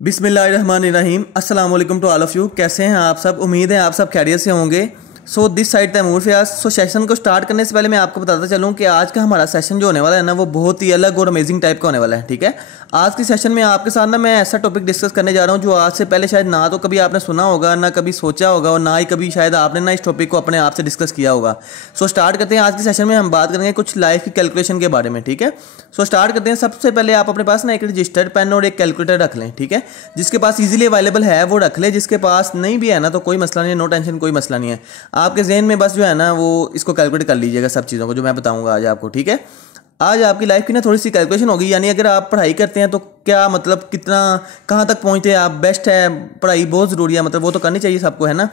बिस्मिल्लाहिर्रहमानिर्रहीम अस्सलाम वालेकुम टू ऑल ऑफ़ यू। कैसे हैं आप सब? उम्मीद है आप सब खैरियत से होंगे। So this side Taimur Fayaz. So session को स्टार्ट करने से पहले मैं आपको बताता चलूँ कि आज का हमारा सेशन जो होने वाला है ना, वो बहुत ही अलग और अमेजिंग टाइप का होने वाला है। ठीक है, आज के सेशन में आपके साथ ना मैं ऐसा टॉपिक डिस्कस करने जा रहा हूँ जो आज से पहले शायद ना तो कभी आपने सुना होगा, ना कभी सोचा होगा, और ना ही कभी शायद आपने ना इस टॉपिक को अपने आप से डिस्कस किया होगा। सो स्टार्ट करते हैं। आज के सेशन में हम बात करेंगे कुछ लाइफ की कैलकुलेशन के बारे में। ठीक है, सो स्टार्ट करते हैं। सबसे पहले आप अपने पास ना एक रजिस्टर्ड पेन और एक कैलकुलेटर रख लें। ठीक है, जिसके पास इजीली अवेलेबल है वो रख ले, जिसके पास नहीं भी है ना तो कोई मसला नहीं है, नो टेंशन, कोई मसला नहीं है। आपके जहन में बस जो है ना वो इसको कैलकुलेट कर लीजिएगा सब चीज़ों को जो मैं बताऊंगा आज आपको। ठीक है, आज आपकी लाइफ की ना थोड़ी सी कैलकुलेशन होगी, यानी अगर आप पढ़ाई करते हैं तो क्या मतलब कितना कहाँ तक पहुँचते हैं आप, बेस्ट है, पढ़ाई बहुत ज़रूरी है, मतलब वो तो करनी चाहिए सबको, है ना।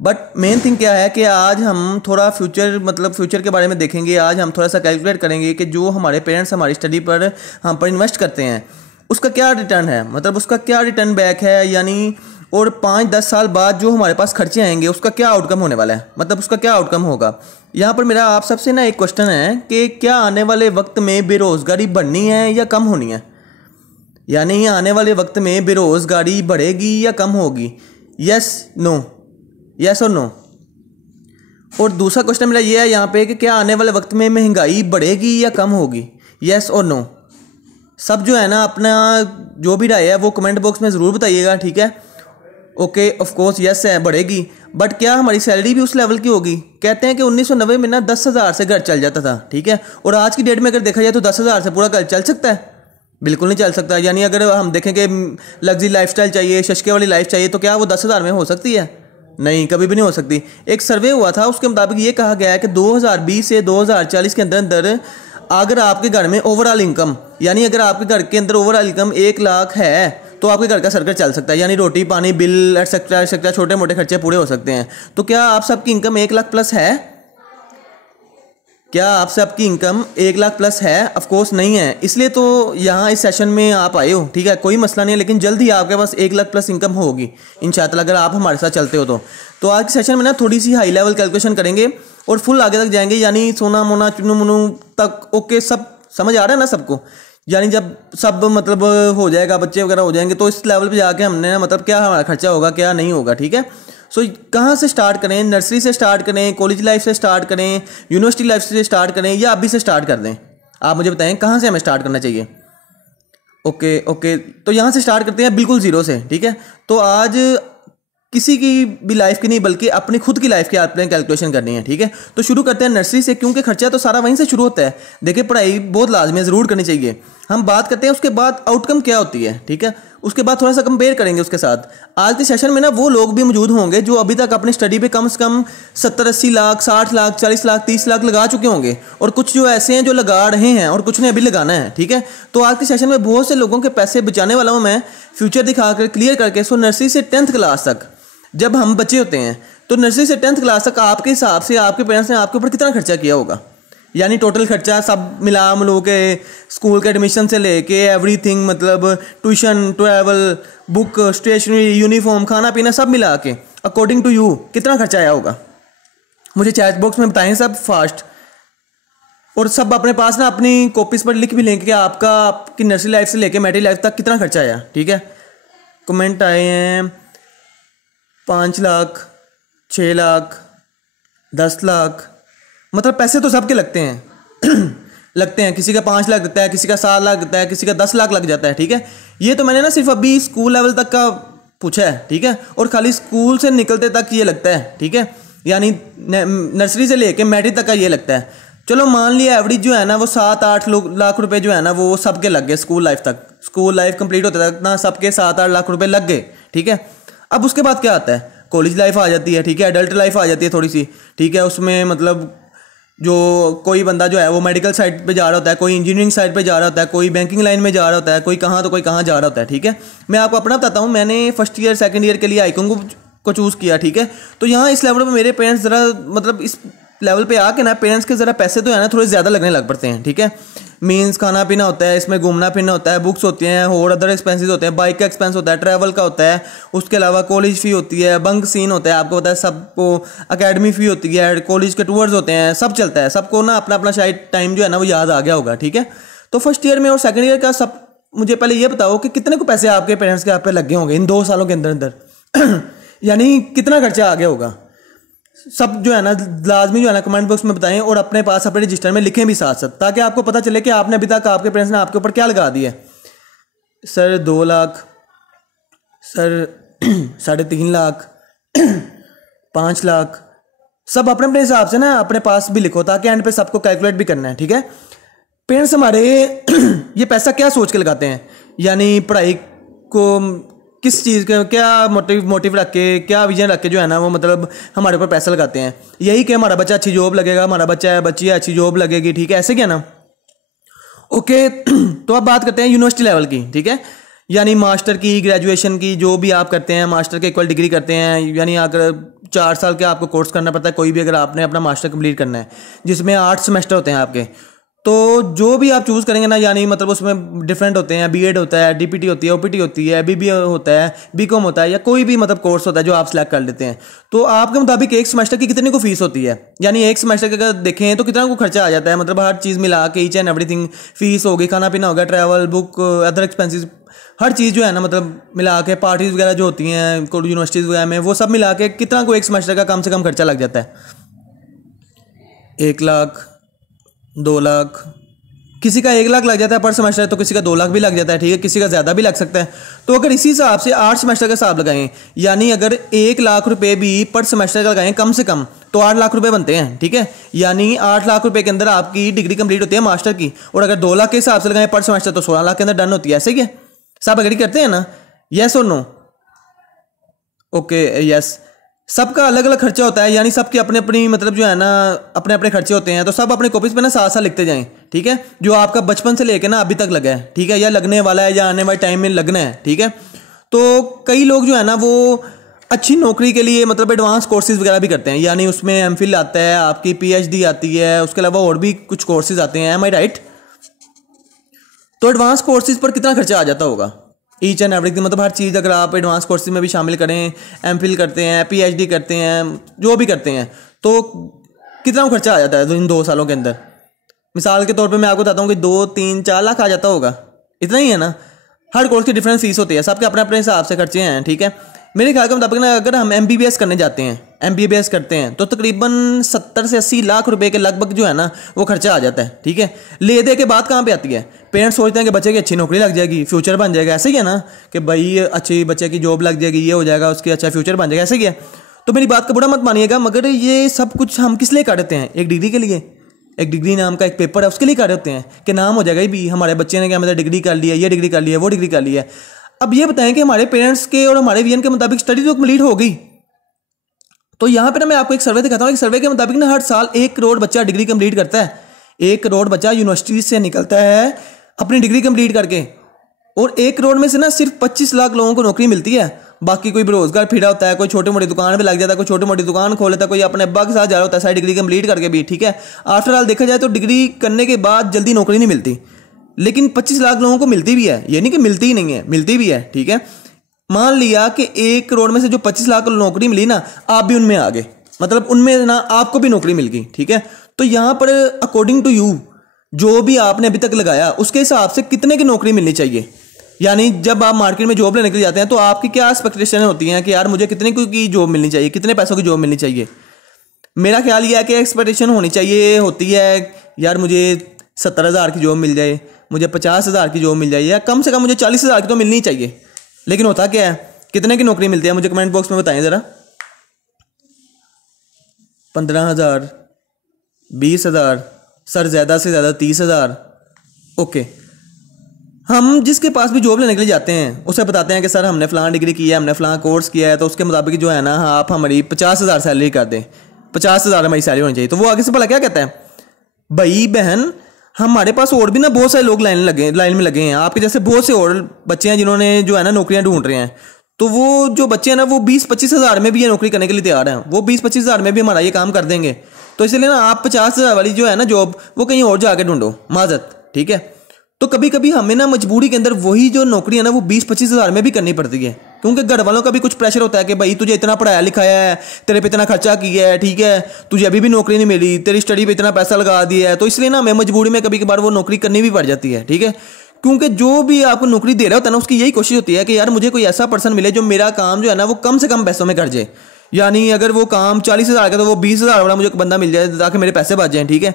बट मेन थिंग क्या है कि आज हम थोड़ा फ्यूचर के बारे में देखेंगे। आज हम थोड़ा सा कैलकुलेट करेंगे कि जो हमारे पेरेंट्स हमारी स्टडी पर हम पर इन्वेस्ट करते हैं उसका क्या रिटर्न है, मतलब उसका क्या रिटर्न बैक है, यानी और 5-10 साल बाद जो हमारे पास खर्चे आएंगे उसका क्या आउटकम होने वाला है, मतलब उसका क्या आउटकम होगा। यहाँ पर मेरा आप सबसे ना एक क्वेश्चन है कि क्या आने वाले वक्त में बेरोज़गारी बढ़नी है या कम होनी है, यानी आने वाले वक्त में बेरोज़गारी बढ़ेगी या कम होगी। यस नो, यस और नो। और दूसरा क्वेश्चन मेरा ये है यहाँ पे कि क्या आने वाले वक्त में महंगाई बढ़ेगी या कम होगी। यस और नो। सब जो है ना अपना जो भी राय है वो कमेंट बॉक्स में ज़रूर बताइएगा। ठीक है, ओके, ऑफ कोर्स यस है, बढ़ेगी। बट क्या हमारी सैलरी भी उस लेवल की होगी? कहते हैं कि 1990 में ना 10,000 से घर चल जाता था। ठीक है, और आज की डेट में अगर देखा जाए तो 10,000 से पूरा घर चल सकता है? बिल्कुल नहीं चल सकता। यानी अगर हम देखें कि लग्जरी लाइफस्टाइल चाहिए, शशके वाली लाइफ चाहिए, तो क्या वो 10,000 में हो सकती है? नहीं, कभी भी नहीं हो सकती। एक सर्वे हुआ था, उसके मुताबिक ये कहा गया है कि 2020 से 2040 के अंदर अंदर अगर आपके घर में ओवरऑल इनकम, यानी अगर आपके घर के अंदर ओवरऑल इनकम 1 लाख है तो आपके घर का सर्कल चल सकता है, यानी रोटी पानी बिल एटसेट्रा एटसेट्रा छोटे मोटे खर्चे पूरे हो सकते हैं। तो क्या आप सबकी इनकम 1 लाख प्लस है? क्या आप सबकी इनकम 1 लाख प्लस है? ऑफ कोर्स नहीं है, इसलिए तो यहाँ इस सेशन में आप आए हो। ठीक है, कोई मसला नहीं है, लेकिन जल्द ही आपके पास 1 लाख प्लस इनकम होगी इंशाअल्लाह, अगर आप हमारे साथ चलते हो तो आज के सेशन में ना थोड़ी सी हाई लेवल कैलकुलेशन करेंगे और फुल आगे तक जाएंगे, यानी सोना मोना चुनू मुनू तक। ओके, सब समझ आ रहा है ना सबको? यानी जब सब मतलब हो जाएगा, बच्चे वगैरह हो जाएंगे, तो इस लेवल पे जाके हमने ना मतलब क्या हमारा खर्चा होगा क्या नहीं होगा। ठीक है, सो कहाँ से स्टार्ट करें? नर्सरी से स्टार्ट करें, कॉलेज लाइफ से स्टार्ट करें, यूनिवर्सिटी लाइफ से स्टार्ट करें, या अभी से स्टार्ट कर दें? आप मुझे बताएं कहाँ से हमें स्टार्ट करना चाहिए। ओके, तो यहाँ से स्टार्ट करते हैं बिल्कुल ज़ीरो से। ठीक है, तो आज किसी की भी लाइफ की नहीं बल्कि अपनी खुद की लाइफ की आपने कैलकुलेशन करनी है। ठीक है, तो शुरू करते हैं नर्सरी से, क्योंकि खर्चा तो सारा वहीं से शुरू होता है। देखिए, पढ़ाई बहुत लाजमी है, ज़रूर करनी चाहिए। हम बात करते हैं उसके बाद आउटकम क्या होती है। ठीक है, उसके बाद थोड़ा सा कंपेयर करेंगे उसके साथ। आज के सेशन में ना वो लोग भी मौजूद होंगे जो अभी तक अपनी स्टडी पे कम से कम 70-80 लाख, 60 लाख, 40 लाख, 30 लाख लगा चुके होंगे, और कुछ जो ऐसे हैं जो लगा रहे हैं और कुछ ने अभी लगाना है। ठीक है, तो आज के सेशन में बहुत से लोगों के पैसे बचाने वाला हूँ मैं, फ्यूचर दिखाकर क्लियर करके। सो नर्सरी से 10th क्लास तक जब हम बच्चे होते हैं तो नर्सरी से 10th क्लास तक आपके हिसाब से आपके पेरेंट्स ने आपके ऊपर कितना खर्चा किया होगा, यानी टोटल खर्चा सब मिला मिलो के, स्कूल के एडमिशन से लेके एवरीथिंग, मतलब tuition, travel, book, stationery, uniform, खाना पीना सब मिला के अकॉर्डिंग टू यू कितना खर्चा आया होगा? मुझे चैट बॉक्स में बताएं सब फास्ट, और सब अपने पास ना अपनी कॉपीज पर लिख भी लेंगे कि आपकी नर्सरी लाइफ से लेके मैट्रिक लाइफ तक कितना खर्चा आया। ठीक है, कमेंट आए हैं 5 लाख, 6 लाख, 10 लाख, मतलब पैसे तो सबके लगते हैं लगते हैं। किसी का 5 लाख लगता है, किसी का 7 लाख लगता है, किसी का 10 लाख लग जाता है। ठीक है, ये तो मैंने ना सिर्फ अभी स्कूल लेवल तक का पूछा है। ठीक है, और खाली स्कूल से निकलते तक ये लगता है। ठीक है, यानी नर्सरी से लेके मैट्रिक तक का ये लगता है। चलो मान लिया एवरेज जो है ना वो 7-8 लाख रुपए जो है ना वो सबके लग गए स्कूल लाइफ तक, स्कूल लाइफ कंप्लीट होते तक ना सबके 7-8 लाख रुपए लग गए। ठीक है, अब उसके बाद क्या आता है? कॉलेज लाइफ आ जाती है। ठीक है, एडल्ट लाइफ आ जाती है थोड़ी सी। ठीक है, उसमें मतलब जो कोई बंदा जो है वो मेडिकल साइड पे जा रहा होता है, कोई इंजीनियरिंग साइड पे जा रहा होता है, कोई बैंकिंग लाइन में जा रहा होता है, कोई कहाँ तो कोई कहाँ जा रहा होता है। ठीक है, मैं आपको अपना बताता हूँ, मैंने फर्स्ट ईयर सेकंड ईयर के लिए आईकॉन को चूज़ किया। ठीक है, तो यहाँ इस लेवल पे मेरे पेरेंट्स ज़रा मतलब इस लेवल पे आके ना पेरेंट्स के ज़रा पैसे तो है ना थोड़े ज़्यादा लगने लग पड़ते हैं। ठीक है, मीन्स खाना पीना होता है, इसमें घूमना फिरना होता है, बुक्स होती हैं और अदर एक्सपेंसेस होते हैं, बाइक का एक्सपेंस होता है, ट्रैवल का होता है, उसके अलावा कॉलेज फ़ी होती है, बंक सीन होता है, आपको पता है सबको, एकेडमी फ़ी होती है, कॉलेज के टूर्स होते हैं, सब चलता है। सबको ना अपना अपना शायद टाइम जो है ना वो याद आ गया होगा। ठीक है, तो फर्स्ट ईयर में और सेकेंड ईयर का सब मुझे पहले ये बताओ कि कितने को पैसे आपके पेरेंट्स के आप पे लगे होंगे इन 2 सालों के अंदर अंदर यानी कितना खर्चा आ गया होगा। सब जो है ना लाजमी जो है ना कमेंट बॉक्स में बताएं और अपने पास अपने रजिस्टर में लिखें भी साथ साथ, ताकि आपको पता चले कि आपने अभी तक आपके पेरेंट्स ने आपके ऊपर क्या लगा दिया है। सर 2 लाख, सर 3.5 लाख, 5 लाख, सब अपने अपने हिसाब से ना अपने पास भी लिखो, ताकि एंड पे सबको कैलकुलेट भी करना है, ठीक है। पेरेंट्स हमारे ये पैसा क्या सोच के लगाते हैं, यानी पढ़ाई को किस चीज़ का क्या मोटिव रख के, क्या विजन रख के जो है ना वो मतलब हमारे ऊपर पैसा लगाते हैं। यही कि हमारा बच्चा अच्छी जॉब लगेगा, हमारा बच्ची है अच्छी जॉब लगेगी, ठीक है, ऐसे क्या ना। ओके तो अब बात करते हैं यूनिवर्सिटी लेवल की, ठीक है, यानी मास्टर की, ग्रेजुएशन की, जो भी आप करते हैं, मास्टर के इक्वल डिग्री करते हैं, यानी अगर 4 साल के आपको कोर्स करना पड़ता है कोई भी, अगर आपने अपना मास्टर कंप्लीट करना है जिसमें 8 सेमेस्टर होते हैं आपके, तो जो भी आप चूज़ करेंगे ना, यानी मतलब उसमें डिफरेंट होते हैं, बीएड होता है, डीपीटी होती है, ओपीटी होती है, बीबीए होता है, बीकॉम होता है, या कोई भी मतलब कोर्स होता है जो आप सिलेक्ट कर लेते हैं। तो आपके मुताबिक एक सेमेस्टर की कितने को फीस होती है, यानी एक सेमेस्टर का अगर देखें तो कितना को खर्चा आ जाता है, मतलब हर चीज़ मिला के ईच एंड एवरीथिंग, फीस होगी, खाना पीना होगा, ट्रैवल, बुक, अदर एक्सपेंसेस, हर चीज़ जो है ना मतलब मिला के, पार्टीज वगैरह जो होती हैं यूनिवर्सिटीज़ वगैरह में, वो सब मिला के कितना को एक सेमेस्टर का कम से कम खर्चा लग जाता है। 1 लाख, 2 लाख, किसी का 1 लाख लग जाता है पर सेमेस्टर, तो किसी का 2 लाख भी लग जाता है, ठीक है, किसी का ज़्यादा भी लग सकता है। तो अगर इसी हिसाब से 8 सेमेस्टर का हिसाब लगाएं, यानी अगर 1 लाख रुपए भी पर सेमेस्टर का लगाएं कम से कम, तो 8 लाख रुपए बनते हैं, ठीक है, यानी 8 लाख रुपए के अंदर आपकी डिग्री कंप्लीट होती है मास्टर की। और अगर 2 लाख के हिसाब से लगाएं पर सेमेस्टर, तो 16 लाख के अंदर डन होती है। ऐसे ही है, सब एग्री करते हैं ना, यस और नो? Okay yes. सबका अलग अलग खर्चा होता है, यानी सबकी अपनी अपनी मतलब जो है ना अपने अपने खर्चे होते हैं, तो सब अपने कॉपीज पे ना साथ साथ लिखते जाएं, ठीक है, जो आपका बचपन से लेके ना अभी तक लगा है, ठीक है, या लगने वाला है, या आने वाले टाइम में लगना है, ठीक है। तो कई लोग जो है ना वो अच्छी नौकरी के लिए मतलब एडवांस कोर्सेज वगैरह भी करते हैं, यानी उसमें एमफिल आता है, आपकी पीएचडी आती है, उसके अलावा और भी कुछ कोर्सेज आते हैं, एम आई राइट? तो एडवांस कोर्सेज पर कितना खर्चा आ जाता होगा, ईच एंड एवरीथिंग, मतलब हर चीज़ अगर आप एडवांस कोर्सेज में भी शामिल करें, एमफिल करते हैं, पीएचडी करते हैं, जो भी करते हैं, तो कितना खर्चा आ जाता है इन 2 सालों के अंदर? मिसाल के तौर पे मैं आपको बताता हूँ कि 2, 3, 4 लाख आ जाता होगा, इतना ही है ना। हर कोर्स की डिफरेंट फीस होती है, सबके अपने अपने हिसाब से खर्चे हैं, ठीक है। मेरे ख्याल के मुताबिक ना अगर हम एमबीबीएस करने जाते हैं, एमबीबीएस करते हैं, तो तकरीबन 70 से 80 लाख रुपए के लगभग जो है ना वो खर्चा आ जाता है, ठीक है। ले दे के बात कहाँ पे आती है, पेरेंट्स सोचते हैं कि बच्चे की अच्छी नौकरी लग जाएगी, फ्यूचर बन जाएगा, ऐसे ही है ना, कि भाई अच्छी बच्चे की जॉब लग जाएगी, ये हो जाएगा, उसकी अच्छा फ्यूचर बन जाएगा, ऐसे ही है। तो मेरी बात का बुरा मत मानिएगा, मगर ये सब कुछ हम किस लिए करते हैं? एक डिग्री के लिए, एक डिग्री नाम का एक पेपर है उसके लिए कर होते हैं कि नाम हो जाएगा भी हमारे बच्चे ने क्या मतलब डिग्री कर लिया, ये डिग्री कर लिया, वो डिग्री कर लिया। अब ये बताएं कि हमारे पेरेंट्स के और हमारे विजन के मुताबिक स्टडी तो कंप्लीट हो गई। तो यहाँ पे ना मैं आपको एक सर्वे दिखाता हूँ, एक सर्वे के मुताबिक ना हर साल 1 करोड़ बच्चा डिग्री कंप्लीट करता है, 1 करोड़ बच्चा यूनिवर्सिटी से निकलता है अपनी डिग्री कंप्लीट करके, और 1 करोड़ में से ना सिर्फ 25 लाख लोगों को नौकरी मिलती है। बाकी कोई बेरोजगार फिरा होता है, कोई छोटी मोटी दुकान पे लग जाता है, कोई छोटी मोटी दुकान खोल लेता है, कोई अपने अब्बा के साथ जा रहा होता है सारी डिग्री कंप्लीट करके भी, ठीक है। आफ्टर ऑल देखा जाए तो डिग्री करने के बाद जल्दी नौकरी नहीं मिलती, लेकिन 25 लाख लोगों को मिलती भी है, ये नहीं कि मिलती ही नहीं है, मिलती भी है, ठीक है। मान लिया कि 1 करोड़ में से जो 25 लाख नौकरी मिली ना, आप भी उनमें आ गए, मतलब उनमें ना आपको भी नौकरी मिल गई, ठीक है। तो यहाँ पर अकॉर्डिंग टू यू जो भी आपने अभी तक लगाया उसके हिसाब से कितने की नौकरी मिलनी चाहिए, यानी जब आप मार्केट में जॉब लेने के लिए जाते हैं तो आपकी क्या एक्सपेक्टेशन होती हैं कि यार मुझे कितने की जॉब मिलनी चाहिए, कितने पैसों की जॉब मिलनी चाहिए? मेरा ख्याल यह है कि एक्सपेक्टेशन होनी चाहिए होती है यार मुझे 70,000 की जॉब मिल जाए, मुझे 50,000 की जॉब मिल जाए, या कम से कम मुझे 40,000 की तो मिलनी चाहिए। लेकिन होता क्या है, कितने की नौकरी मिलती है मुझे कमेंट बॉक्स में बताएं ज़रा। 15,000, 20,000, सर ज़्यादा से ज़्यादा 30,000। ओके, हम जिसके पास भी जॉब लेने के लिए जाते हैं उसे बताते हैं कि सर हमने फ़लाँ डिग्री की है, हमने फ़लाँ कोर्स किया है, तो उसके मुताबिक जो है ना आप हमारी 50,000 सैलरी कर दें, 50,000 हमारी सैलरी होनी चाहिए। तो वो आगे से भला क्या कहता है, भाई बहन हमारे पास और भी ना बहुत सारे लोग लाइन में लगे हैं, आपके जैसे बहुत से और बच्चे हैं जिन्होंने जो है ना नौकरियां ढूंढ रहे हैं। तो वो जो बच्चे हैं ना वो 20-25 हज़ार में भी ये नौकरी करने के लिए तैयार हैं, वो 20-25 हज़ार में भी हमारा ये काम कर देंगे। तो इसलिए ना आप 50,000 वाली जो है ना जॉब वो कहीं और जाके ढूंढो माजत, ठीक है। तो कभी कभी हमें ना मजबूरी के अंदर वही जो नौकरी है ना वो 20-25 हज़ार में भी करनी पड़ती है, क्योंकि घर वालों का भी कुछ प्रेशर होता है कि भाई तुझे इतना पढ़ाया लिखाया है, तेरे पे इतना खर्चा किया है, ठीक है, तुझे अभी भी नौकरी नहीं मिली, तेरी स्टडी पे इतना पैसा लगा दिया है, तो इसलिए ना हमें मजबूरी में कभी कभार वो नौकरी करनी भी पड़ जाती है, ठीक है। क्योंकि जो भी आपको नौकरी दे रहा होता है ना, उसकी यही कोशिश होती है कि यार मुझे कोई ऐसा पर्सन मिले जो मेरा काम जो है ना वो कम से कम पैसों में कर जाए। यानी अगर वो काम 40,000 का तो वो 20,000 वाला मुझे बंदा मिल जाए ताकि मेरे पैसे बच जाएं। ठीक है,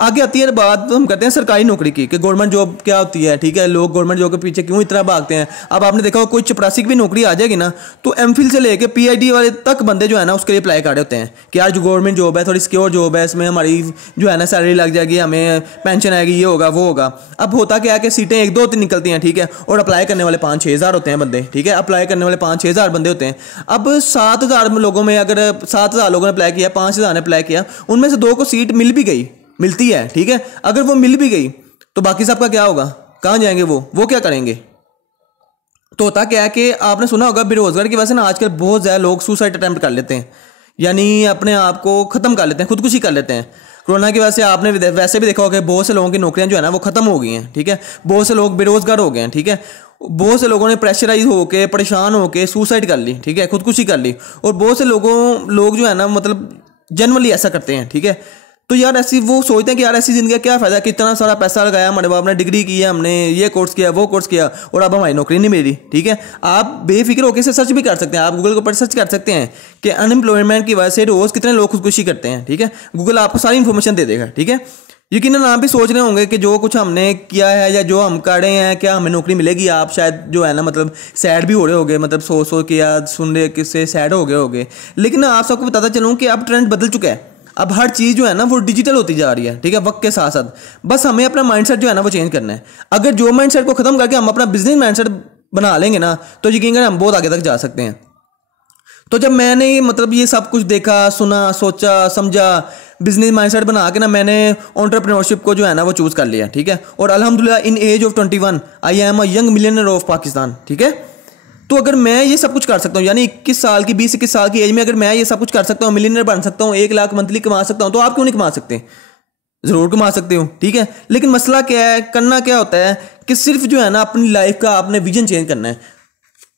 आगे आती है बात, हम करते हैं सरकारी नौकरी की कि गवर्नमेंट जॉब क्या होती है। ठीक है, लोग गवर्नमेंट जॉब के पीछे क्यों इतना भागते हैं। अब आपने देखा हो कोई चपरासी की भी नौकरी आ जाएगी ना, तो एमफिल से लेके पीआईडी वाले तक बंदे जो है ना उसके लिए अप्लाई कर रहे होते हैं कि यार जो गवर्नमेंट जॉब है थोड़ी सिक्योर जॉब है, इसमें हमारी जो है ना सैलरी लग जाएगी, हमें पेंशन आएगी, ये होगा वो होगा। अब होता क्या है कि सीटें 1-2 निकलती हैं। ठीक है, और अप्लाई करने वाले 5-6 हज़ार होते हैं बंदे। ठीक है, अप्लाई करने वाले 5-6 हज़ार बंदे होते हैं। अब 7,000 लोगों में अगर 7,000 लोगों ने अप्लाई किया, 5,000 ने अप्लाई किया, उनमें से 2 को सीट मिल भी गई, मिलती है। ठीक है, अगर वो मिल भी गई तो बाकी सबका क्या होगा, कहां जाएंगे वो क्या करेंगे। तो होता क्या है कि आपने सुना होगा बेरोजगार की वजह से ना आजकल बहुत ज्यादा लोग सुसाइड अटेम्प्ट कर लेते हैं, यानी अपने आप को खत्म कर लेते हैं, खुदकुशी कर लेते हैं। कोरोना की वजह से आपने वैसे भी देखा होगा बहुत से लोगों की नौकरियां जो है ना वो खत्म हो गई हैं। ठीक है, बहुत से लोग बेरोजगार हो गए हैं। ठीक है, बहुत से लोगों ने प्रेशराइज होकर परेशान होकर सुसाइड कर ली। ठीक है, खुदकुशी कर ली। और बहुत से लोग जो है ना मतलब जनरली ऐसा करते हैं। ठीक है, तो यार ऐसी वो सोचते हैं कि यार ऐसी जिंदगी का क्या फायदा, कितना सारा पैसा लगाया हमारे बाप ने, डिग्री की है हमने, ये कोर्स किया वो कोर्स किया, और अब हमारी नौकरी नहीं मिली। ठीक है, आप बेफिक्र होकर इसे सर्च भी कर सकते हैं, आप गूगल के ऊपर सर्च कर सकते हैं कि अनएम्प्लॉयमेंट की वजह से रोज कितने लोग खुदकुशी करते हैं। ठीक है, गूगल आपको सारी इन्फॉर्मेशन दे देगा। ठीक है, यकीनन आप भी सोच रहे होंगे कि जो कुछ हमने किया है या जो हम कर रहे हैं क्या हमें नौकरी मिलेगी। आप शायद जो है ना मतलब सैड भी हो रहे होंगे, मतलब सोच के या सुन रहे किससे सैड हो गए होंगे। लेकिन आप सबको बताता चलूँ कि अब ट्रेंड बदल चुका है। अब हर चीज़ जो है ना वो डिजिटल होती जा रही है। ठीक है, वक्त के साथ साथ बस हमें अपना माइंडसेट जो है ना वो चेंज करना है। अगर जो माइंडसेट को खत्म करके हम अपना बिजनेस माइंडसेट बना लेंगे ना, तो यकीन करें हम बहुत आगे तक जा सकते हैं। तो जब मैंने मतलब ये सब कुछ देखा, सुना, सोचा, समझा, बिजनेस माइंडसेट बना के ना मैंने एंटरप्रेन्योरशिप को जो है ना वो चूज कर लिया। ठीक है, और अल्हम्दुलिल्लाह in age of 21 I am a young millionaire of Pakistan. ठीक है, तो अगर मैं ये सब कुछ कर सकता हूँ, यानी 21 साल की 20-21 साल की एज में अगर मैं ये सब कुछ कर सकता हूँ, मिलियनर बन सकता हूँ, 1 लाख मंथली कमा सकता हूँ, तो आप क्यों नहीं कमा सकते। जरूर कमा सकते हो। ठीक है, लेकिन मसला क्या है, करना क्या होता है कि सिर्फ जो है ना अपनी लाइफ का आपने विजन चेंज करना है।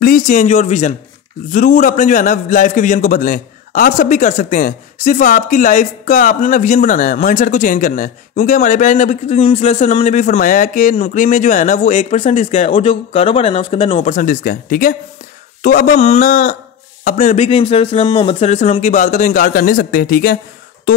Please change your vision. जरूर अपने जो है ना लाइफ के विजन को बदलें। आप सब भी कर सकते हैं, सिर्फ आपकी लाइफ का आपने ना विजन बनाना है, माइंडसेट को चेंज करना है। क्योंकि हमारे प्यारे नबी करीम सल्लल्लाहु अलैहि वसल्लम ने भी फरमाया है कि नौकरी में जो है ना वो 1% रिस्क है और जो कारोबार है ना उसके अंदर 9% रिस्क है। ठीक है, तो अब हम ना अपने नबी करीम सल्लल्लाहु अलैहि वसल्लम मोहम्मद सल्लल्लाहु अलैहि वसल्लम की बात का तो इनकार कर नहीं सकते। ठीक है, तो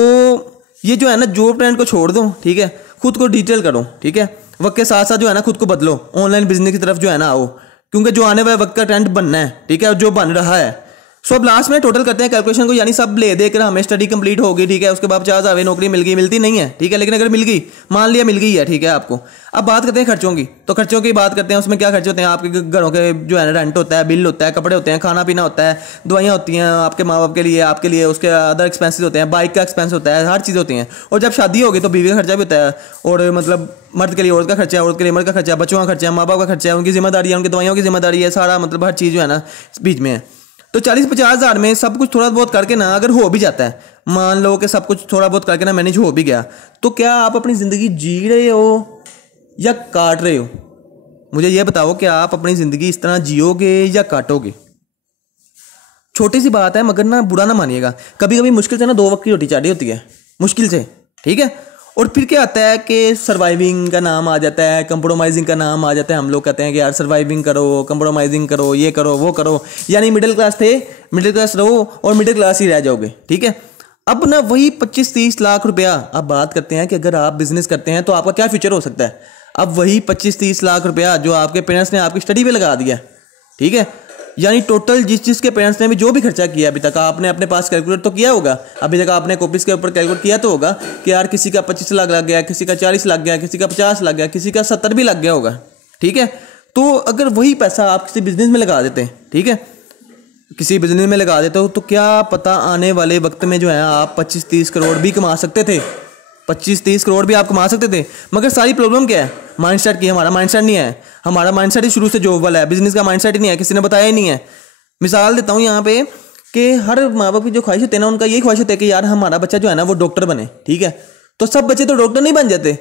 ये जो है ना जॉब ट्रेंड को छोड़ दो। ठीक है, खुद को डिजिटल करो। ठीक है, वक्त के साथ साथ जो है ना खुद को बदलो, ऑनलाइन बिजनेस की तरफ जो है ना आओ, क्योंकि जो आने वाले वक्त का ट्रेंड बनना है। ठीक है, जो बन रहा है। सो अब लास्ट में टोटल करते हैं कैलकुलेशन को, यानी सब ले देकर हमें स्टडी कंप्लीट होगी। ठीक है, उसके बाद 50,000 नौकरी मिल गई, मिलती नहीं है। ठीक है, लेकिन अगर मिल गई, मान लिया मिल गई है। ठीक है, आपको अब बात करते हैं खर्चों की। तो खर्चों की बात करते हैं, उसमें क्या खर्चे होते हैं। आपके घरों के जो है रेंट होता है, बिल होता है, कपड़े होते हैं, खाना पीना होता है, दवाइयाँ होती हैं आपके माँ बाप के लिए, आपके लिए, उसके अदर एक्सपेंसेस होते हैं, बाइक का एक्सपेंस होता है, हर चीज़ होती हैं। और जब शादी होगी तो बीवी का खर्चा भी होता है, और मतलब मर्द के लिए औरत का खर्चा है, औरत के लिए मर्द का खर्चा है, बच्चों का खर्चा है, माँ बाप का खर्चा है, उनकी जिम्मेदारी है, उनकी दवाइयों की जिम्मेदारी है, सारा मतलब हर चीज़ जो है ना बीच में है। तो 40-50 हज़ार में सब कुछ थोड़ा बहुत करके ना अगर हो भी जाता है, मान लो कि सब कुछ थोड़ा बहुत करके ना मैनेज हो भी गया, तो क्या आप अपनी ज़िंदगी जी रहे हो या काट रहे हो। मुझे ये बताओ कि आप अपनी ज़िंदगी इस तरह जियोगे या काटोगे। छोटी सी बात है मगर ना बुरा ना मानिएगा, कभी कभी मुश्किल से ना 2 वक्त की रोटी चाटी होती है, मुश्किल से। ठीक है, और फिर क्या आता है कि सर्वाइविंग का नाम आ जाता है, कंप्रोमाइजिंग का नाम आ जाता है। हम लोग कहते हैं कि यार सर्वाइविंग करो, कंप्रोमाइजिंग करो, ये करो वो करो, यानी मिडिल क्लास थे, मिडिल क्लास रहो और मिडिल क्लास ही रह जाओगे। ठीक है, अब ना वही 25-30 लाख रुपया, अब बात करते हैं कि अगर आप बिजनेस करते हैं तो आपका क्या फ्यूचर हो सकता है। अब वही 25-30 लाख रुपया जो आपके पेरेंट्स ने आपकी स्टडी पे लगा दिया। ठीक है, यानी टोटल जिसके पेरेंट्स ने भी जो भी खर्चा किया अभी तक, आपने अपने पास कैलकुलेट तो किया होगा, अभी तक आपने कॉपीज के ऊपर कैलकुलेट किया तो होगा कि यार किसी का 25 लाख लग गया, किसी का 40 लग गया, किसी का 50 लग गया, किसी का 70 भी लग गया होगा। ठीक है, तो अगर वही पैसा आप किसी बिजनेस में लगा देते हैं, ठीक है, किसी बिजनेस में लगा देते हो, तो क्या पता आने वाले वक्त में जो है आप 25-30 करोड़ भी कमा सकते थे। 25-30 करोड़ भी आप कमा सकते थे। मगर सारी प्रॉब्लम क्या है, माइंडसेट की। हमारा माइंडसेट नहीं है, हमारा माइंडसेट ही शुरू से जॉब वाला है, बिजनेस का माइंडसेट ही नहीं है, किसी ने बताया ही नहीं है। मिसाल देता हूँ यहाँ पे कि हर माँ बाप की जो ख्वाहिश होती है ना, उनका यही ख्वाहिश होती है कि यार हमारा बच्चा जो है ना वो डॉक्टर बने। ठीक है, तो सब बच्चे तो डॉक्टर नहीं बन जाते।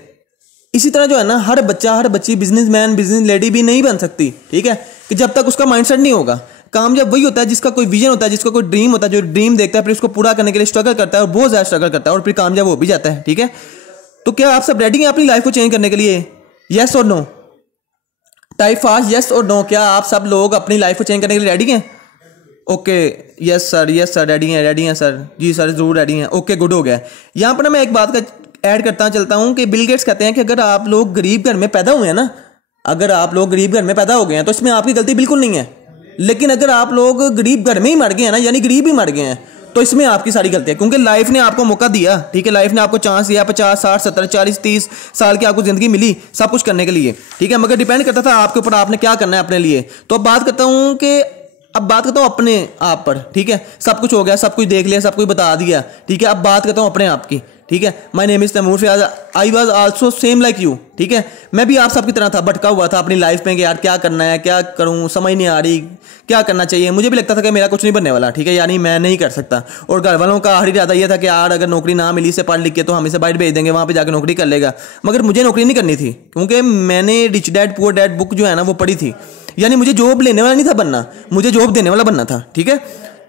इसी तरह जो है ना हर बच्चा हर बच्ची बिजनेसमैन बिजनेस लेडी भी नहीं बन सकती। ठीक है, कि जब तक उसका माइंडसेट नहीं होगा। कामयाब वही होता है जिसका कोई विजन होता है, जिसका कोई ड्रीम होता है, जो ड्रीम देखता है फिर उसको पूरा करने के लिए स्ट्रगल करता है और बहुत ज़्यादा स्ट्रगल करता है और फिर कामयाब हो भी जाता है। ठीक है, तो क्या आप सब रेडी हैं अपनी लाइफ को चेंज करने के लिए? यस और नो? टाइप फास्ट यस और नो। क्या आप सब लोग अपनी लाइफ को चेंज करने के लिए रेडी हैं? ओके यस सर रेडी हैं सर। जी सर ज़रूर रेडी हैं। ओके गुड हो गया। यहाँ पर ना मैं एक बात का ऐड करता चलता हूँ कि बिल गेट्स कहते हैं कि अगर आप लोग गरीब घर में पैदा हुए हैं ना, अगर आप लोग गरीब घर में पैदा हो गए हैं तो इसमें आपकी गलती बिल्कुल नहीं है। लेकिन अगर आप लोग गरीब घर में ही मर गए हैं ना, यानी गरीब ही मर गए हैं, तो इसमें आपकी सारी गलती है। क्योंकि लाइफ ने आपको मौका दिया, ठीक है, लाइफ ने आपको चांस दिया, 50 60 70 40 30 साल की आपको जिंदगी मिली सब कुछ करने के लिए, ठीक है, मगर डिपेंड करता था आपके ऊपर आपने क्या करना है अपने लिए। तो अब बात करता हूँ अपने आप पर, ठीक है, सब कुछ हो गया, सब कुछ देख लिया, सब कुछ बता दिया, ठीक है, अब बात करता हूँ अपने आप की, ठीक है। My name is Taimur Fayaz, I was also same like you, ठीक है, मैं भी आप सबकी तरह था, भटका हुआ था अपनी लाइफ में कि यार क्या करना है, क्या करूं, समझ नहीं आ रही, क्या करना चाहिए। मुझे भी लगता था कि मेरा कुछ नहीं बनने वाला, ठीक है, यानी मैं नहीं कर सकता। और घर वालों का आखिरी इरादा यह था कि यार अगर नौकरी ना मिली से पढ़ लिख के तो हम इसे बाहर भेज देंगे, वहाँ पे जाकर नौकरी कर लेगा। मगर मुझे नौकरी नहीं करनी थी, क्योंकि मैंने rich dad poor dad book जो है ना वो पढ़ी थी, यानी मुझे जॉब लेने वाला नहीं था बनना, मुझे जॉब देने वाला बनना था, ठीक है।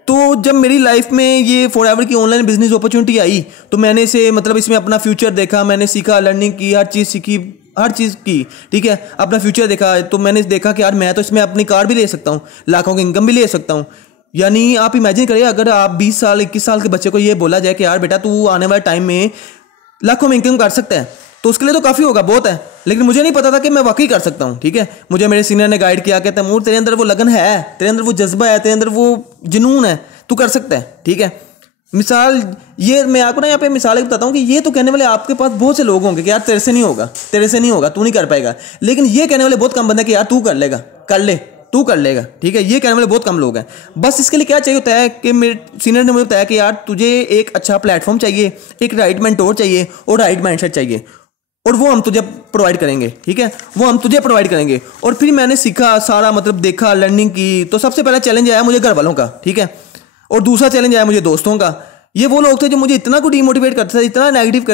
तो जब मेरी लाइफ में ये फॉरएवर की ऑनलाइन बिजनेस अपॉर्चुनिटी आई तो मैंने इसे मतलब इसमें अपना फ्यूचर देखा, मैंने सीखा, लर्निंग की, हर चीज़ सीखी, हर चीज़ की, ठीक है, अपना फ्यूचर देखा। तो मैंने देखा कि यार मैं तो इसमें अपनी कार भी ले सकता हूँ, लाखों की इनकम भी ले सकता हूँ। यानी आप इमेजिन करिए अगर आप 20 साल 21 साल के बच्चे को ये बोला जाए कि यार बेटा तू आने वाले टाइम में लाखों में इनकम कर सकता है, तो उसके लिए तो काफ़ी होगा, बहुत है। लेकिन मुझे नहीं पता था कि मैं वाकई कर सकता हूँ, ठीक है। मुझे मेरे सीनियर ने गाइड किया कि तैमूर तेरे अंदर वो लगन है, तेरे अंदर वो जज्बा है, तेरे अंदर वो जुनून है, तू कर सकता है, ठीक है। मिसाल ये मैं आपको ना यहाँ पे मिसाल बताता हूँ कि ये तो कहने वाले आपके पास बहुत से लोग होंगे कि यार तेरे से नहीं होगा, तेरे से नहीं होगा, तू नहीं कर पाएगा। लेकिन ये कहने वाले बहुत कम बंदे कि यार तू कर लेगा, कर ले, तू कर लेगा, ठीक है। ये कहने वाले बहुत कम लोग हैं। बस इसके लिए क्या चाहिए होता है कि मेरे सीनियर ने मुझे बताया कि यार तुझे एक अच्छा प्लेटफॉर्म चाहिए, एक राइट मेंटोर चाहिए और राइट माइंडसेट चाहिए, और वो हम तुझे प्रोवाइड करेंगे, ठीक है, वो हम तुझे प्रोवाइड करेंगे। और फिर मैंने सीखा सारा, मतलब देखा, लर्निंग की। तो सबसे पहला चैलेंज आया मुझे घर वालों का, ठीक है, और दूसरा चैलेंज आया मुझे दोस्तों का। ये वो लोग थे जो मुझे इतना कुछ डिमोटिवेट करते थे, इतना नेगेटिव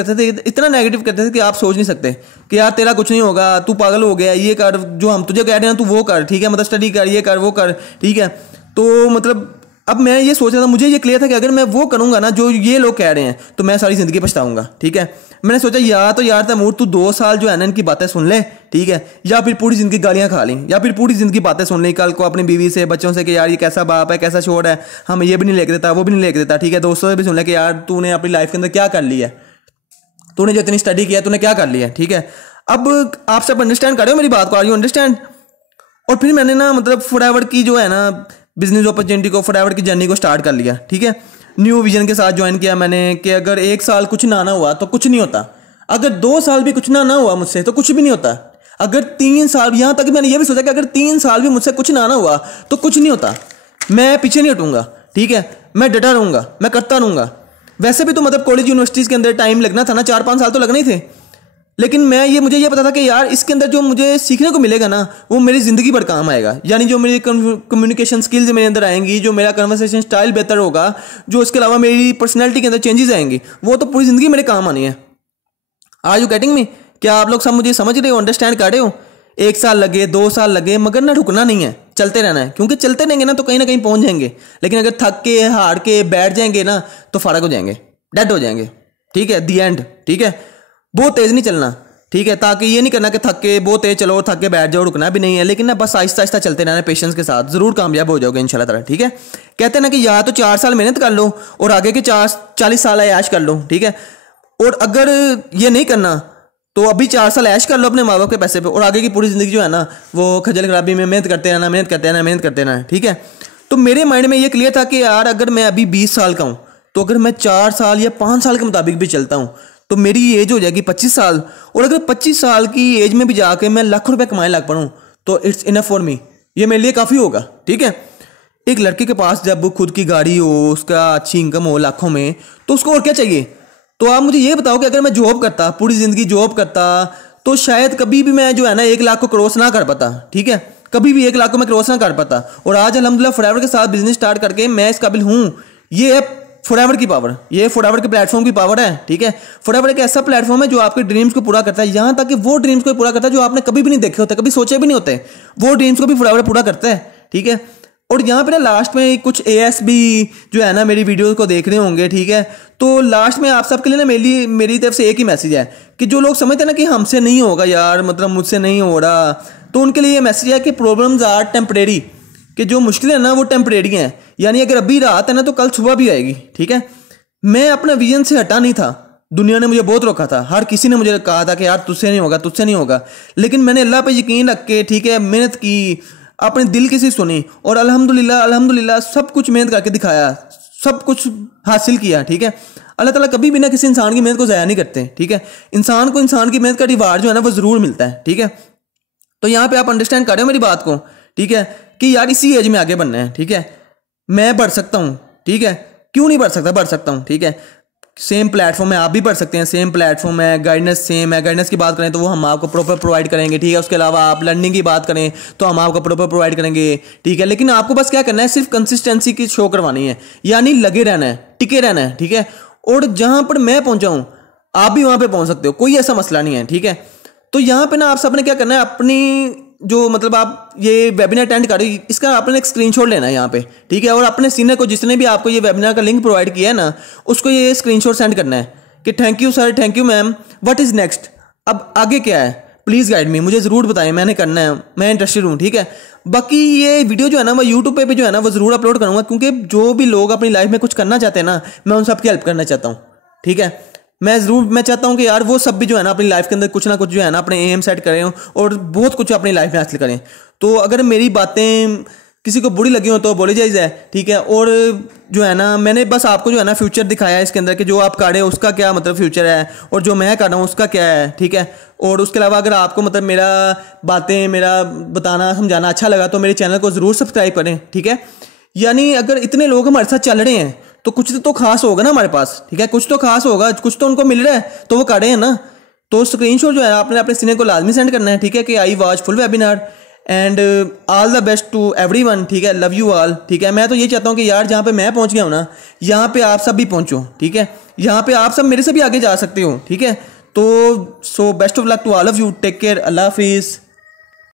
करते थे कि आप सोच नहीं सकते कि यार तेरा कुछ नहीं होगा, तू पागल हो गया, ये कर, जो हम तुझे कह रहे हैं तू वो कर, ठीक है, मतलब स्टडी कर, ये कर, वो कर, ठीक है। तो मतलब अब मैं ये सोच रहा था, मुझे ये क्लियर था कि अगर मैं वो करूंगा ना जो ये लोग कह रहे हैं तो मैं सारी ज़िंदगी पछताऊंगा, ठीक है। मैंने सोचा यार तैमूर तू 2 साल जो है ना इनकी बातें सुन ले, ठीक है, या फिर पूरी ज़िंदगी गालियाँ खा ली, या फिर पूरी ज़िंदगी बातें सुन ली कल को अपनी बीवी से, बच्चों से कि यार ये कैसा बाप है, कैसा शोर है, हमें ये भी नहीं लेके देता, वो भी नहीं लेके देता, ठीक है। दोस्तों से भी सुन ले कि यार तूने अपनी लाइफ के अंदर क्या कर लिया है, तूने जो इतनी स्टडी किया तूने क्या कर लिया, ठीक है। अब आप सब अंडरस्टैंड कर रहे हो मेरी बात को, आर यू अंडरस्टैंड। और फिर मैंने ना मतलब फॉरएवर की जो है ना बिजनेस अपॉर्चुनिटी को, फॉरएवर की जर्नी को स्टार्ट कर लिया, ठीक है। न्यू विजन के साथ ज्वाइन किया मैंने कि अगर 1 साल कुछ ना हुआ तो कुछ नहीं होता, अगर 2 साल भी कुछ ना हुआ मुझसे तो कुछ भी नहीं होता, अगर 3 साल, यहाँ तक मैंने ये भी सोचा कि अगर 3 साल भी मुझसे कुछ ना हुआ तो कुछ नहीं होता, मैं पीछे नहीं हटूंगा, ठीक है, मैं डटा रहूंगा, मैं करता रहूंगा। वैसे भी तो मतलब कॉलेज यूनिवर्सिटीज़ के अंदर टाइम लगना था ना, 4-5 साल तो लगने ही थे। लेकिन मुझे ये पता था कि यार इसके अंदर जो मुझे सीखने को मिलेगा ना वो मेरी ज़िंदगी पर काम आएगा, यानी जो मेरी कम्युनिकेशन स्किल्स मेरे अंदर आएंगी, जो मेरा कन्वर्सेशन स्टाइल बेहतर होगा, जो इसके अलावा मेरी पर्सनैलिटी के अंदर चेंजेस आएंगी, वो तो पूरी ज़िंदगी मेरे काम आनी है। Are you getting me? क्या आप लोग सब मुझे समझ रहे हो, अंडरस्टैंड कर रहे हो? 1 साल लगे, 2 साल लगे, मगर ना रुकना नहीं है, चलते रहना है, क्योंकि चलते रहेंगे ना तो कहीं ना कहीं पहुंच जाएंगे। लेकिन अगर थक के हार के बैठ जाएंगे ना तो फारग हो जाएंगे, डेड हो जाएंगे, ठीक है, दी एंड, ठीक है। बहुत तेज़ नहीं चलना, ठीक है, ताकि ये नहीं करना कि थक के बहुत तेज चलो, थक के बैठ जाओ, रुकना भी नहीं है, लेकिन ना बस आहिस्ता आहिस्ता चलते रहना, पेशेंस के साथ, ज़रूर कामयाब हो जाओगे इंशाल्लाह ताला, ठीक है। कहते हैं ना कि या तो 4 साल मेहनत कर लो और आगे के 40 साल ऐश कर लो, ठीक है। और अगर ये नहीं करना तो अभी 4 साल ऐश कर लो अपने माँ बाप के पैसे पे, और आगे की पूरी ज़िंदगी जो है ना वो खजल खराबी में मेहनत करते रहना, ठीक है। तो मेरे माइंड में ये क्लियर था कि यार अगर मैं अभी 20 साल का हूँ तो अगर मैं 4 साल या 5 साल के मुताबिक भी चलता हूँ तो मेरी एज हो जाएगी 25 साल, और अगर 25 साल की एज में भी जाके मैं लाखों रुपए कमाने लग पड़ूँ तो इट्स इनफ फॉर मी, ये मेरे लिए काफ़ी होगा, ठीक है। एक लड़के के पास जब खुद की गाड़ी हो, उसका अच्छी इनकम हो लाखों में, तो उसको और क्या चाहिए? तो आप मुझे ये बताओ कि अगर मैं जॉब करता, पूरी ज़िंदगी जॉब करता, तो शायद कभी भी मैं जो है ना 1 लाख को क्रॉस ना कर पाता, ठीक है, कभी भी 1 लाख को मैं क्रॉस ना कर पाता। और आज अल्हम्दुलिल्लाह फॉरएवर के साथ बिजनेस स्टार्ट करके मैं इस काबिल हूँ। ये है फॉरएवर की पावर, ये फॉरएवर के प्लेटफॉर्म की पावर है, ठीक है। फॉरएवर एक ऐसा प्लेटफॉर्म है जो आपके ड्रीम्स को पूरा करता है, यहाँ तक कि वो ड्रीम्स को पूरा करता है जो आपने कभी भी नहीं देखे होते, कभी सोचे भी नहीं होते, वो ड्रीम्स को भी फॉरएवर पूरा करता है, ठीक है। और यहाँ पे ना लास्ट में कुछ एएस भी जो है ना मेरी वीडियोस को देख रहे होंगे, ठीक है। तो लास्ट में आप सबके लिए ना मेरी तरफ से एक ही मैसेज है कि जो लोग समझते हैं ना कि हमसे नहीं होगा यार, मतलब मुझसे नहीं हो रहा, तो उनके लिए ये मैसेज है कि प्रॉब्लम्स आर टेम्परेरी, कि जो मुश्किलें हैं ना वो टेम्परेरी हैं, यानी अगर अभी रात है ना तो कल सुबह भी आएगी, ठीक है। मैं अपना विजन से हटा नहीं था, दुनिया ने मुझे बहुत रोका था, हर किसी ने मुझे कहा था कि यार तुझसे नहीं होगा, तुझसे नहीं होगा, लेकिन मैंने अल्लाह पे यकीन रख के, ठीक है, मेहनत की, अपने दिल की सी सुनी और अल्हम्दुलिल्लाह अल्हम्दुलिल्लाह सब कुछ मेहनत करके दिखाया, सब कुछ हासिल किया, ठीक है। अल्लाह ताला कभी भी ना किसी इंसान की मेहनत को ज़ाया नहीं करते, ठीक है। इंसान को इंसान की मेहनत का रिवार्ड जो है ना वो ज़रूर मिलता है, ठीक है। तो यहाँ पे आप अंडरस्टैंड कर रहे हो मेरी बात को, ठीक है, कि यार इसी एज में आगे बढ़ना है, ठीक है। मैं बढ़ सकता हूँ, ठीक है, क्यों नहीं बढ़ सकता, बढ़ सकता हूँ, ठीक है। सेम प्लेटफॉर्म है, आप भी पढ़ सकते हैं, सेम प्लेटफॉर्म है, गाइडेंस सेम है। गाइडेंस की बात करें तो वो हम आपको प्रॉपर प्रोवाइड करेंगे, ठीक है। उसके अलावा आप लर्निंग की बात करें तो हम आपको प्रॉपर प्रोवाइड करेंगे, ठीक है। लेकिन आपको बस क्या करना है, सिर्फ कंसिस्टेंसी की शो करवानी है, यानी लगे रहना है, टिके रहना है, ठीक है। और जहां पर मैं पहुंचा हूं आप भी वहां पे पहुंच सकते हो, कोई ऐसा मसला नहीं है, ठीक है। तो यहाँ पे ना आप सबने क्या करना है, अपनी जो मतलब आप ये वेबिनार अटेंड कर रहे हो इसका आपने एक स्क्रीनशॉट लेना है यहाँ पे, ठीक है। और अपने सीनियर को, जिसने भी आपको ये वेबिनार का लिंक प्रोवाइड किया है ना, उसको ये स्क्रीनशॉट सेंड करना है कि thank you sir, thank you ma'am, what is next, अब आगे क्या है, प्लीज़ गाइड मी, मुझे ज़रूर बताएं, मैंने करना है, मैं इंटरेस्टेड हूँ, ठीक है। बाकी ये वीडियो जो है ना मैं यूट्यूब पे भी जो है ना वो ज़रूर अपलोड करूँगा, क्योंकि जो भी लोग अपनी लाइफ में कुछ करना चाहते हैं ना, मैं उन सबकी हेल्प करना चाहता हूँ, ठीक है। मैं चाहता हूँ कि यार वो सब भी जो है ना अपनी लाइफ के अंदर कुछ ना कुछ जो है ना अपने एम सेट करें और बहुत कुछ अपनी लाइफ में हासिल करें। तो अगर मेरी बातें किसी को बुरी लगी हो तो बोली जाइए, ठीक है। और जो है ना मैंने बस आपको जो है ना फ्यूचर दिखाया है इसके अंदर, कि जो आप कर रहे हो उसका क्या मतलब फ्यूचर है और जो मैं कर रहा हूँ उसका क्या है, ठीक है। और उसके अलावा अगर आपको मतलब मेरा बातें, मेरा बताना समझाना अच्छा लगा तो मेरे चैनल को ज़रूर सब्सक्राइब करें, ठीक है। यानी अगर इतने लोग हमारे साथ चल रहे हैं तो कुछ तो खास होगा ना हमारे पास, ठीक है, कुछ तो खास होगा, कुछ तो उनको मिल रहा है तो वो कर रहे हैं ना। तो स्क्रीनशॉट जो है आपने अपने सीनियर को लाजमी सेंड करना है, ठीक है, कि I watch full webinar and all the best to everyone, ठीक है, लव यू ऑल, ठीक है। मैं तो ये चाहता हूँ कि यार जहाँ पे मैं पहुँच गया हूँ ना, यहाँ पे आप सब भी पहुँचो, ठीक है। यहाँ पे आप सब मेरे से भी आगे जा सकते हो, ठीक है। तो so best of luck to all of you, take care, अल्लाह हाफिज़।